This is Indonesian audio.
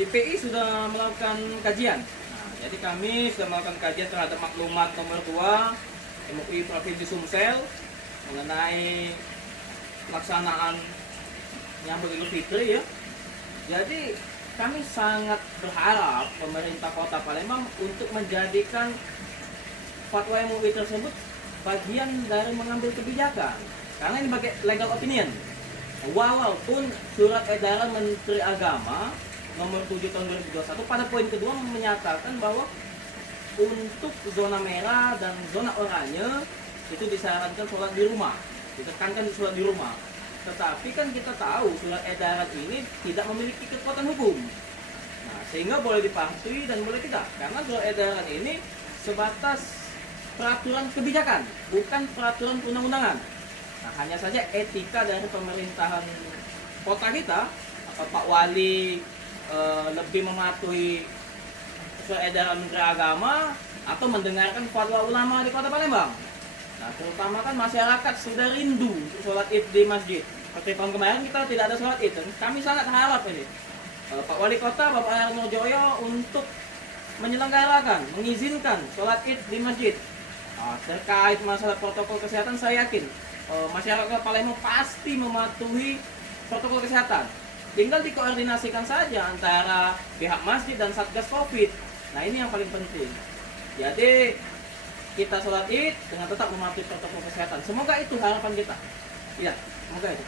CPI sudah melakukan kajian. Nah, jadi kami sudah melakukan kajian terhadap maklumat nomor 2 MUI Provinsi Sumsel mengenai pelaksanaan Nyambut Idul Fitri ya. Jadi kami sangat berharap pemerintah Kota Palembang untuk menjadikan fatwa MUI tersebut bagian dari mengambil kebijakan. Karena ini sebagai legal opinion. Walaupun surat edaran Menteri Agama nomor 7 tahun 2021 pada poin kedua menyatakan bahwa untuk zona merah dan zona oranye itu disarankan sholat di rumah, ditekankan sholat di rumah. Tetapi kan kita tahu surat edaran ini tidak memiliki kekuatan hukum. Nah, sehingga boleh dipatuhi dan boleh tidak, karena surat edaran ini sebatas peraturan kebijakan, bukan peraturan perundang-undangan. Nah, hanya saja etika dari pemerintahan kota kita atau Pak Wali lebih mematuhi surat edaran Menteri Agama atau mendengarkan fatwa ulama di Kota Palembang. Nah, terutama kan masyarakat sudah rindu untuk sholat Id di masjid. Seperti tahun kemarin kita tidak ada sholat Id. Kami sangat harap ini Pak Wali Kota, Bapak Heru Nurjoyo untuk menyelenggarakan, mengizinkan sholat Id di masjid. Nah, terkait masalah protokol kesehatan, saya yakin masyarakat Palembang pasti mematuhi protokol kesehatan. Tinggal dikoordinasikan saja antara pihak masjid dan Satgas Covid. Nah, ini yang paling penting. Jadi kita sholat Id dengan tetap mematuhi protokol kesehatan. Semoga itu harapan kita. Iya, semoga itu.